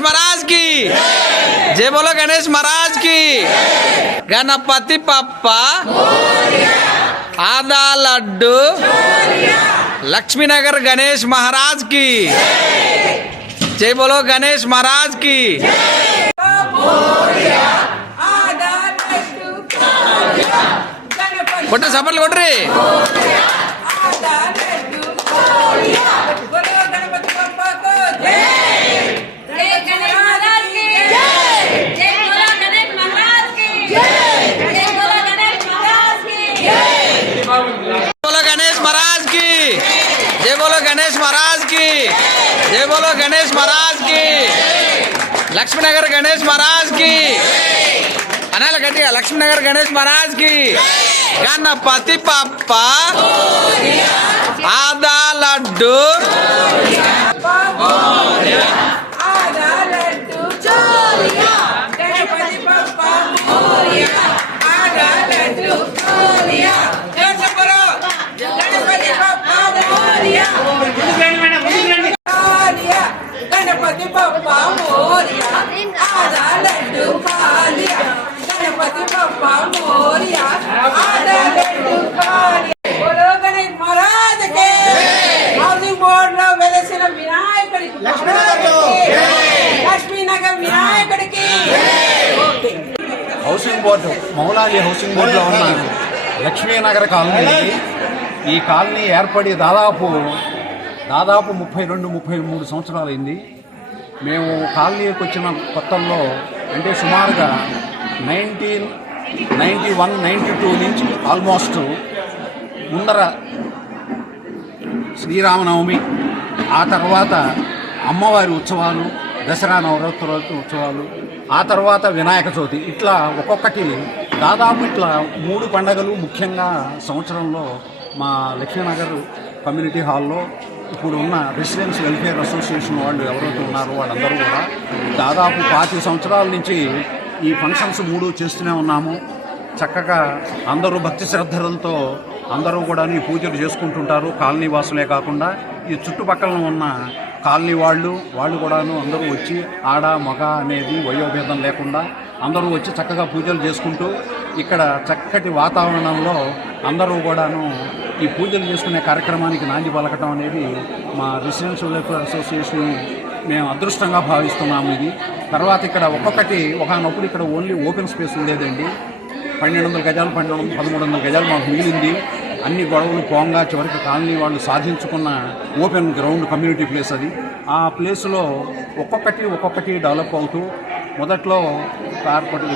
महाराज की जय बोलो गणेश महाराज की गणपति पप्पा आधा लड्डू लक्ष्मीनगर गणेश महाराज की जय बोलो गणेश महाराज की కొట్టు సపర్లు కొట్టురి बोलो गणेश महाराज की जय बोलो गणेश महाराज की जय बोलो गणेश महाराज की लक्ष्मीनगर गणेश महाराज की अनाल गट्टिगा लक्ष्मीनगर गणेश महाराज की गणपति पप्पा आधा लड्डू गणपति पप्पा मोरिया आधा लड्डू खा लिया गणपति पप्पा मोरिया आधा लड्डू खा लिया बोलो गणेश महाराज के हाउसिंग बोर्ड లో వెలసిన వినాయకుడికి లక్ష్మీనగర్ వినాయకుడికి హౌసింగ్ బోర్డు మౌలాలి హౌసింగ్ బోర్డులో ఉన్న లక్ష్మీనగర్ కాలనీ ఈ కాలనీ ఏర్పడి దాదాపు 32-33 సంవత్సరాలైంది. మేము కాలనీకి వచ్చిన కొత్తల్లో అంటే సుమారుగా 1991-92 నుంచి ఆల్మోస్ట్ ముందర శ్రీరామనవమి, ఆ తర్వాత అమ్మవారి ఉత్సవాలు, దసరా నవరాత్రుల ఉత్సవాలు, ఆ తర్వాత వినాయక చవితి, ఇట్లా ఒక్కొక్కటి దాదాపు ఇట్లా 3 పండగలు ముఖ్యంగా సంవత్సరంలో మా లక్ష్మీనగర్ కమ్యూనిటీ హాల్లో ఇప్పుడు ఉన్న రెసిడెన్స్ వెల్ఫేర్ అసోసియేషన్ వాళ్ళు ఎవరైతే ఉన్నారో వాళ్ళందరూ కూడా దాదాపు 25 సంవత్సరాల నుంచి ఈ ఫంక్షన్స్ 3 చేస్తూనే ఉన్నాము. చక్కగా అందరూ భక్తి శ్రద్ధలతో అందరూ కూడా ఈ పూజలు చేసుకుంటుంటారు. కాలనీ వాసులే కాకుండా ఈ చుట్టుపక్కల ఉన్న కాలనీ వాళ్ళు కూడాను అందరూ వచ్చి ఆడ మగ అనేది వయోభేదం లేకుండా అందరూ వచ్చి చక్కగా పూజలు చేసుకుంటూ ఇక్కడ చక్కటి వాతావరణంలో అందరూ కూడాను ఈ పూజలు చేసుకునే కార్యక్రమానికి నాంది పలకటం అనేది మా రెసిడెన్షియల్ వెల్ఫేర్ అసోసియేషన్ మేము అదృష్టంగా భావిస్తున్నాము. ఇది తర్వాత ఇక్కడ ఒకనప్పుడు ఇక్కడ ఓన్లీ ఓపెన్ స్పేస్ ఉండేదండి. 1200 గజాలు 1300 గజాలు మాకు మిగిలింది. అన్ని గొడవలు పోంగా చివరికి కాలనీ వాళ్ళు సాధించుకున్న ఓపెన్ గ్రౌండ్ కమ్యూనిటీ ప్లేస్ అది. ఆ ప్లేస్లో ఒక్కొక్కటి డెవలప్ అవుతూ మొదట్లో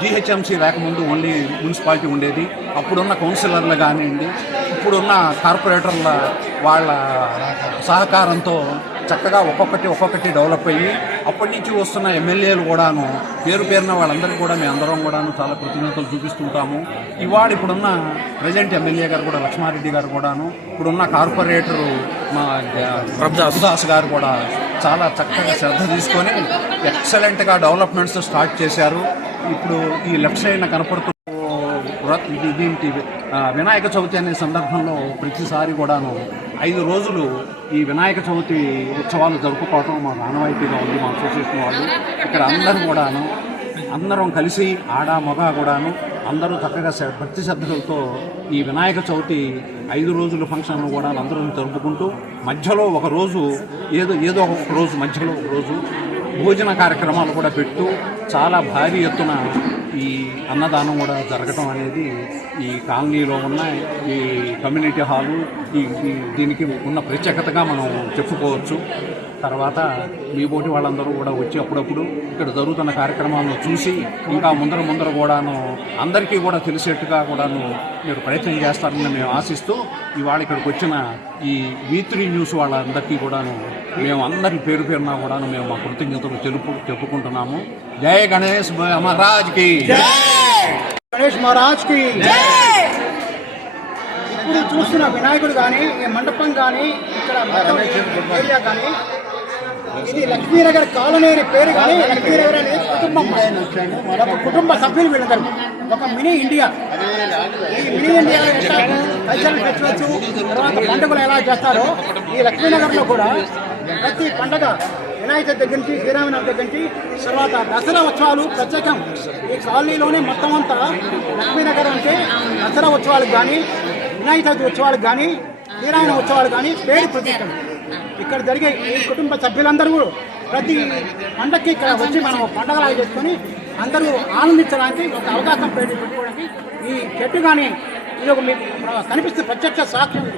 GHMC రాకముందు ఓన్లీ మున్సిపాలిటీ ఉండేది. అప్పుడున్న కౌన్సిలర్లు కానివ్వండి, ఇప్పుడున్న కార్పొరేటర్ల వాళ్ళ సహకారంతో చక్కగా ఒక్కొక్కటి డెవలప్ అయ్యి అప్పటి నుంచి వస్తున్న ఎమ్మెల్యేలు కూడాను పేరున వాళ్ళందరికీ కూడా మేము అందరం కూడాను చాలా కృతజ్ఞతలు చూపిస్తుంటాము. ఇప్పుడున్న ప్రజెంట్ ఎమ్మెల్యే గారు కూడా లక్ష్మారెడ్డి గారు కూడాను, ఇప్పుడున్న కార్పొరేటరు మా ప్రభుదాస్ గారు కూడా చాలా చక్కగా శ్రద్ధ తీసుకొని ఎక్సలెంట్గా డెవలప్మెంట్స్ స్టార్ట్ చేశారు. ఇప్పుడు ఈ లక్ష్యమైన కనపడుతూ దీనికి వినాయక చవితి అనే సందర్భంలో ప్రతిసారి కూడాను 5 రోజులు ఈ వినాయక చవితి ఉత్సవాలు జరుపుకోవటం మా ఆనవాయితీగా ఉంది. మా అసోసియేషన్ వాళ్ళు ఇక్కడ అందరం కలిసి ఆడ మగ కూడాను అందరూ చక్కగా భక్తి శ్రద్ధలతో ఈ వినాయక చవితి 5 రోజుల ఫంక్షన్ కూడా అందరూ జరుపుకుంటూ మధ్యలో ఒక రోజు ఏదో ఒక రోజు మధ్యలో ఒక రోజు భోజన కార్యక్రమాలు కూడా పెట్టు చాలా భారీ ఎత్తున ఈ అన్నదానం కూడా జరగటం అనేది ఈ కాలనీలో ఉన్న ఈ కమ్యూనిటీ హాలు దీనికి ఉన్న ప్రత్యేకతగా మనం చెప్పుకోవచ్చు. తర్వాత మీ పోటీ వాళ్ళందరూ కూడా వచ్చి అప్పుడప్పుడు ఇక్కడ జరుగుతున్న కార్యక్రమాలను చూసి ఇంకా ముందర కూడాను అందరికీ కూడా తెలిసేట్టుగా కూడాను మీరు ప్రయత్నం చేస్తారని మేము ఆశిస్తూ ఇవాళ ఇక్కడికి వచ్చిన ఈ V3 న్యూస్ వాళ్ళందరికీ కూడాను మేము అందరి పేరున కూడాను మేము మా కృతజ్ఞతలు చెప్పుకుంటున్నాము. జై గణేష్ మహారాజ్ కి గణేష్ మహారాజ్ కి ఇప్పుడు చూస్తున్న వినాయకుడు కానీ ఈ మండపం కానీ ఇక్కడ ఏరియా కానీ ఇది లక్ష్మీనగర్ కాలనీ అనే పేరు కానీ లక్ష్మీనగర్ అనేది కుటుంబ సభ్యులు వీళ్ళందరూ ఒక మినీ ఇండియా. ఈ మినీ ఇండియాలో కల్చరల్ ఫెస్టివల్స్ తర్వాత పండుగలు ఎలా చేస్తారో ఈ లక్ష్మీనగర్లో కూడా ప్రతి పండగ వినాయక చవితి దగ్గర నుంచి శ్రీరామనవమి దగ్గర నుంచి తర్వాత దసరా ఉత్సవాలు ప్రత్యేకం. ఈ కాలనీలోనే మొత్తం అంతా లక్ష్మీనగర్ అంటే దసరా ఉత్సవాలకు కానీ, వినాయక చవితి ఉత్సవాలకు కానీ, శ్రీరామ ఉత్సవాలు కానీ పేరు ప్రత్యేకం. ఇక్కడ జరిగే ఈ కుటుంబ సభ్యులందరూ ప్రతి పండగకి ఇక్కడ వచ్చి మనం పండగలాగా చేసుకొని అందరూ ఆనందించడానికి ఒక అవకాశం పెట్టుకోవడానికి ఈ చెట్టు కానీ ఇది ఒక మీకు కనిపిస్తున్న ప్రత్యక్ష సాక్ష్యం.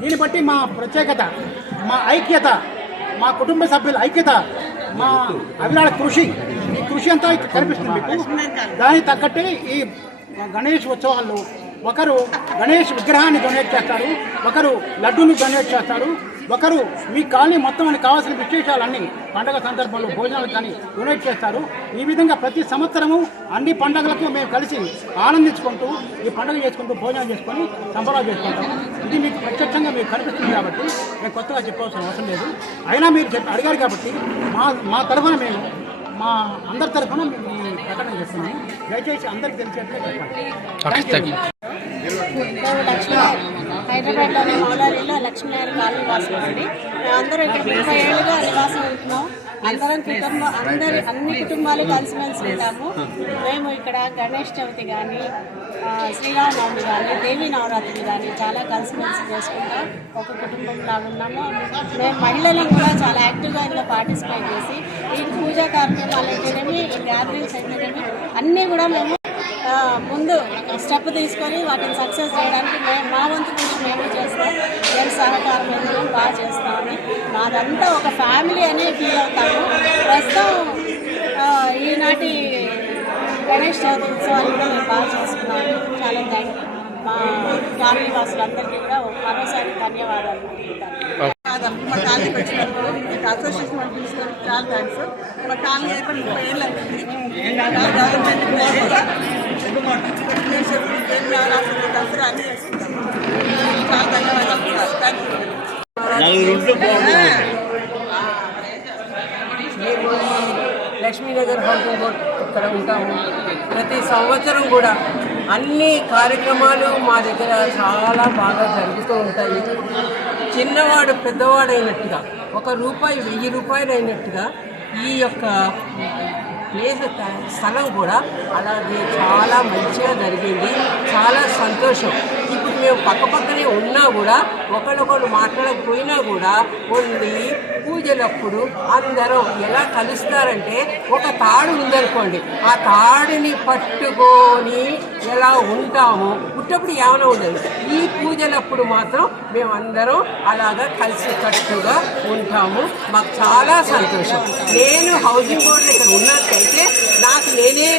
దీన్ని బట్టి మా ప్రత్యేకత, మా ఐక్యత, మా కుటుంబ సభ్యుల ఐక్యత, మా అభిలాష కృషి, ఈ కృషి అంతా కనిపిస్తుంది మీకు. దానికి తగ్గట్టే ఈ గణేష్ ఉత్సవాల్లో ఒకరు గణేష్ విగ్రహాన్ని డొనేట్ చేస్తారు, ఒకరు లడ్డూని డొనేట్ చేస్తారు, ఒకరు మీ కాలనీ మొత్తం అని కావాల్సిన విశేషాలన్నీ పండగ సందర్భంలో భోజనాలు కానీ డొనేట్ చేస్తారు. ఈ విధంగా ప్రతి సంవత్సరము అన్ని పండుగలకు మేము కలిసి ఆనందించుకుంటూ ఈ పండుగ చేసుకుంటూ భోజనం చేసుకొని సంబరాలు చేసుకుంటాం. ఇది మీకు ప్రత్యక్షంగా మీకు కనిపిస్తుంది కాబట్టి నేను కొత్తగా చెప్పాల్సిన అవసరం లేదు. అయినా మీరు అడిగారు కాబట్టి మా తరఫున మేము మా అందరి తరఫున మేము ఈ ప్రకటన చేస్తున్నాము. దయచేసి అందరికి తెలిసేట్టు చెప్పండి. హైదరాబాద్లోని మౌలాలీలో లక్ష్మీనారాయణ కాలనీ వాసం అండి. అందరూ ఇక్కడ 30 ఏళ్ళుగా నివాసం ఉంటున్నాం. అందరం అన్ని కుటుంబాలు కలిసిమెలిసి ఉంటాము. మేము ఇక్కడ గణేష్ చవితి కానీ, శ్రీరామనవమి కానీ, దేవీ నవరాత్రులు కానీ చాలా కలిసిమెలిసి చేసుకుంటాం. ఒక కుటుంబంలా ఉన్నాము. మేము మహిళలను కూడా చాలా యాక్టివ్గా ఇందులో పార్టిసిపేట్ చేసి ఈ పూజా కార్యక్రమాలు అయితేనేమి, ఈ గ్యాదరింగ్స్ అయితేనేమి అన్నీ కూడా మేము ముందు స్టెప్ తీసుకొని వాటిని సక్సెస్ చేయడానికి మా వంతు కృషి మేము చేస్తాం. మేము సహకారం మేము బాగా చేస్తామని మాదంతా ఒక ఫ్యామిలీ అనే ఫీల్ అవుతాము. ప్రస్తుతం ఈనాటి గణేష్ చవితి ఉత్సవాలు కూడా మేము బాగా చేసుకున్నాము. చాలా థ్యాంక్ యూ. మా ఫ్యామిలీ వాసులందరికీ కూడా మరోసారి ధన్యవాదాలు. మా కాలనీకి వచ్చినప్పుడు మీకు అసోసియేషన్ వాళ్ళు పిలిచినందుకు చాలా థ్యాంక్స్. మా కాలనీ అయిపోయి 30 ఏళ్ళు అవుతుంది. దసరా అన్నీ చేసుకుంటాము. చాలా ధన్యవాదాలు సార్. Thank you. మేము లక్ష్మీనగర్ హౌసింగ్ బోర్డ్ ఇక్కడ ఉంటాము. ప్రతి సంవత్సరం కూడా అన్ని కార్యక్రమాలు మా దగ్గర చాలా బాగా జరుగుతూ ఉంటాయి. చిన్నవాడు పెద్దవాడు అయినట్టుగా, ₹1 1000 అయినట్టుగా ఈ యొక్క స్థలం కూడా అలాగే చాలా మంచిగా జరిగింది. చాలా సంతోషం. ఇప్పుడు మేము పక్కపక్కనే ఉన్నా కూడా ఒకళ్ళొకళ్ళు మాట్లాడకపోయినా కూడా ఓన్లీ పూజలప్పుడు అందరం ఎలా కలుస్తారంటే ఒక తాడు ఉందనుకోండి, ఆ తాడుని పట్టుకొని ఎలా ఉంటాము, పుట్టప్పుడు ఏమైనా ఉండదు. ఈ పూజలప్పుడు మాత్రం మేమందరం అలాగా కలిసికట్టుగా ఉంటాము. మాకు చాలా సంతోషం. నేను హౌసింగ్ బోర్డులో ఇక్కడ ఉన్నట్టయితే నాకు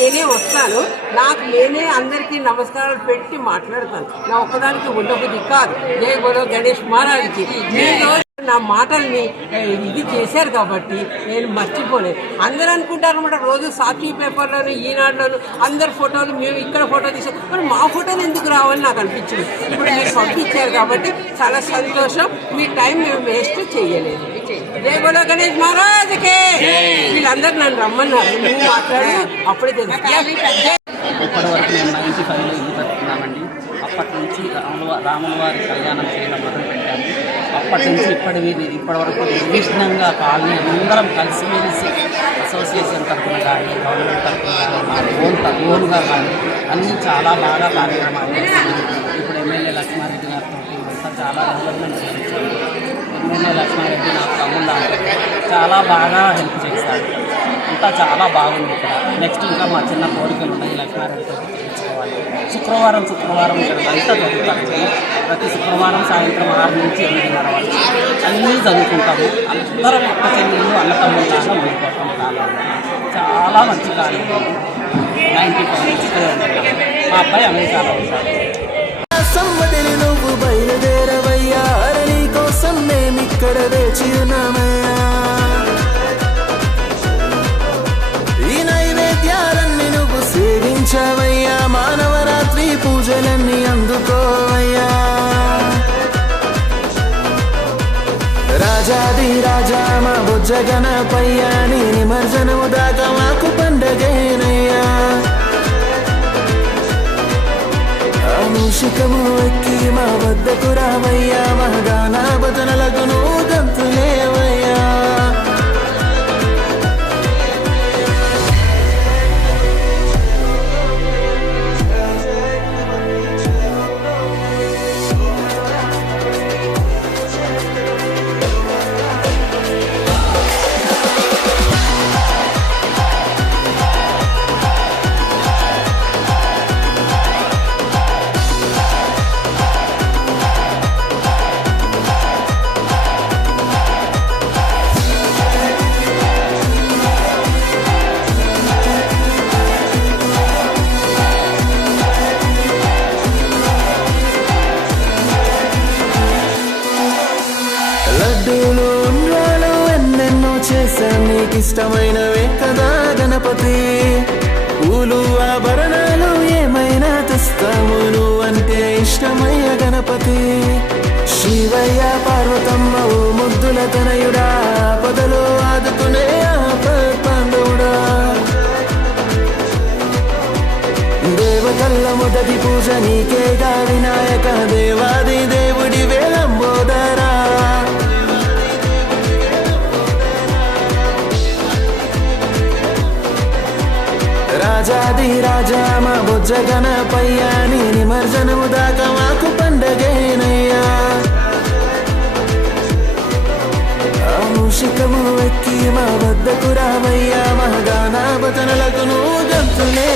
నేనే వస్తాను. నాకు నేనే అందరికీ నమస్కారాలు పెట్టి మాట్లాడతాను. నా ఒక్కదానికి ఉండబుద్ధి కాదు. జై బోలో గణేష్ మహారాజ్కి. మీరు నా మాటల్ని ఇది చేశారు కాబట్టి నేను మర్చిపోలేదు. అందరూ అనుకుంటారు అనమాట, రోజు సాక్షి పేపర్లోను ఈనాడులోను అందరి ఫోటోలు మేము ఇక్కడ ఫోటో తీసాం, మరి మా ఫోటోలు ఎందుకు రావని నాకు అనిపించింది. ఇప్పుడు మీరు పంపించారు కాబట్టి చాలా సంతోషం. మీ టైం మేము వేస్ట్ చేయలేదు. జై బోలో గణేష్ మహారాజ్కి. వీళ్ళందరూ నన్ను రమ్మన్నారు, నువ్వు మాట్లాడు అప్పుడే తెలుసు. ఇప్పటివరకు మేము 95లో ఇల్లు కట్టుకున్నామండి. అప్పటి నుంచి రాముల వారి కళ్యాణం చేయడం మొదలుపెట్టాము. అప్పటి నుంచి ఇప్పటి వరకు నిర్విఘ్నంగా కాలనీ అందరం కలిసిమెలిసి అసోసియేషన్ తరఫున కానీ, గవర్నమెంట్ తరఫున కానీ, మా ఓన్గా కానీ అన్నీ చాలా బాగా కార్యక్రమాలు చేస్తున్నాం. ఇప్పుడు ఎమ్మెల్యే లక్ష్మారెడ్డి గారితో అంతా చాలా డెవలప్మెంట్ చేయించాము. ఎమ్మెల్యే లక్ష్మారెడ్డి నాకు తమ్ముళ్ళ చాలా బాగా హెల్ప్ చేస్తారు. అంతా చాలా బాగుంది ఇక్కడ. నెక్స్ట్ ఇంకా మా చిన్న కోరికలు ఉన్నాయి, లక్ష్మారెడ్డితో చేయించుకోవాలి. శుక్రవారం ఇక్కడ అంతా చదువుతాను. ప్రతి శుక్రవారం సాయంత్రం 6 నుంచి 8:30 వరకు అన్నీ చదువుకుంటాము. అందరం ఒక్క చెల్లెళ్ళు అన్న తమ్ముళ్ళలాగా ఉండిపోతాము. కాలంలో చాలా మంచి కాలం. 95 నుంచి మా అబ్బాయి అమెరికాలో ఉంటాడు. సమ్మదిని నువ్వు బయలుదేరవయ్యా, నీ కోసం మేమిక్కడ వేచి ఉన్నామయ్యా. ఈ నైవేద్యాలన్నీ నువ్వు సేవించవయ్యా, మానవరాత్రి పూజలన్నీ అందుకోవయ్యా. రాజాది రాజా మా బుజ్జ గణపయ్యా, నీ నిమజ్జనము దాకా మాకు పండగేనయ్యా. మూషికము ఎక్కి మా వద్దకు రావయ్యా, మా గానా భజనలకు నువ్వు గంతులేవయ్యా. నీకిష్టమైనవే కదా గణపతి. పూలు ఆభరణాలు ఏమైనా తెస్తాము నువ్వంటే ఇష్టమయ్య గణపతి. శివయ్య పార్వతమ్మ ఓ ముద్దుల తనయుడా, పదలో ఆదుకునే పాండవుడా. దేవతల్ల మొదటి పూజ నీకేగా వినాయక, దేవాది దేవుడి వేలంబోదరా. రాజాది రాజా మా బొజ్జ గణపయ్యా, నీ నిమజ్జనము దాకా మాకు పండగేనయ్యా. మూషికము ఎక్కి మా వద్దకు రావయ్యా, మా గానాభతనలకు నువ్వు గంతులే